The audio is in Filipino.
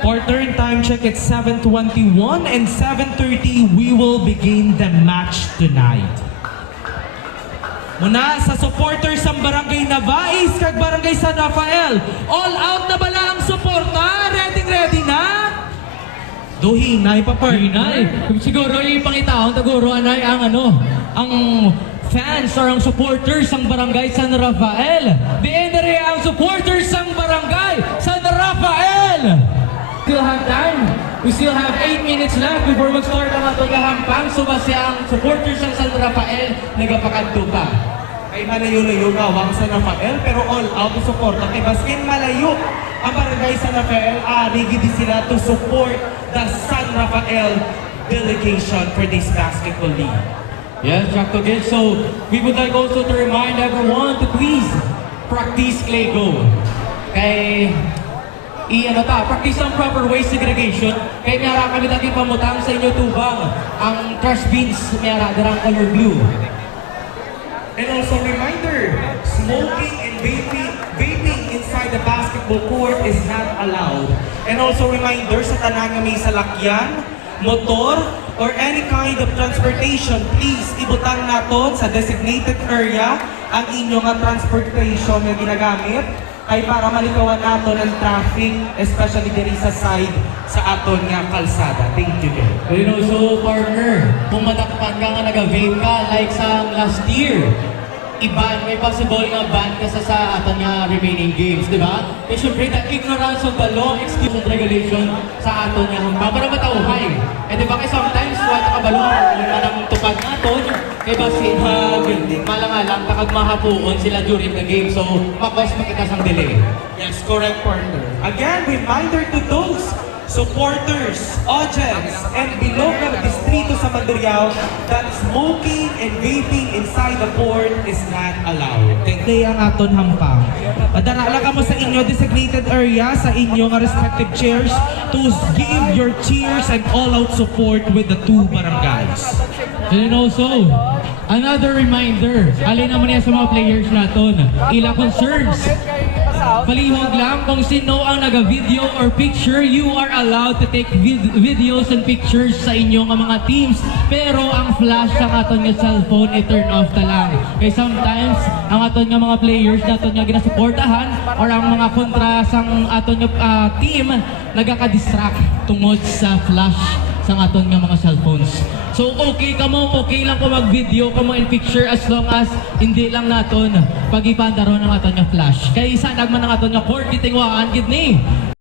Partner, in time check, it's 7:21 and 7:30 we will begin the match tonight. Muna sa supporters ng Barangay Navais kag Barangay San Rafael. All out na bala ang suporta? Ready na? Duhinay pa partner. Siguro ipangitaon siguro anay ang ang fans or ang supporters ng Barangay San Rafael. Di ang supporters ng Barangay San Rafael. Still have time. We still have 8 minutes left before mag-start ang atong kahampang. So basi ang supporters ng San Rafael nagapakadto pa. Ay malayo-layo nga ang San Rafael pero all out to support. Kay baskin malayo ang Barangay San Rafael, rigid sila to support the San Rafael delegation for this basketball league. Yes, Jack Togel. So we would like also to remind everyone to please practice clay go. Kay practice ang proper waste segregation. Kay mayara kami dati pamutang sa inyo tubang ang trash bins mayara darang color blue. And also reminder, smoking and vaping inside the basketball court is not allowed. And also reminder sa tanan nga may salakyan, motor, or any kind of transportation, please ibutang naton sa designated area ang inyong transportation na ginagamit ay para malikawan nato ng traffic, especially diri sa side sa aton nga kalsada. Thank you. You know, so partner, kung matakpan ka nga nag-vape ka like sa last year, may possible nga ban ka sa aton nga remaining games, di ba? Kaya syempre, the ignorance of the law, excuse and regulation sa aton nga hampa para matauhay. Di ba, kaya sometimes, wala kabalo, ang tupad naton, kaya basi, malang-alang, takag mahapuon sila during the game, so makos makita sang delay. Yes, correct partner. Again, reminder to those supporters, audience, and below ng distrito sa Mandurriao that smoking and vaping inside the court is not allowed. Day ang aton hampang. Padarala ka mo sa inyo designated area, sa inyo nga respective chairs to give your cheers and all-out support with the two barangays. And also, another reminder, alin naman niya sa mga players naton, ila concerns. Palihog lang kung sino ang naga-video or picture, you are allowed to take videos and pictures sa inyong mga teams. Pero ang flash sa aton nga cellphone, i-turn off ta lang. Kaya sometimes, ang aton nga mga players naton nga ginasuportahan or ang mga kontra sang aton nga team, nagaka-distract tungod sa flash sa aton nga mga cellphones. So okay lang ko mag-video kamo in picture as long as hindi lang naton pag-ipandaron ang aton nga flash. Kaya isa nagman ang aton nga court gitingwaan gid ni.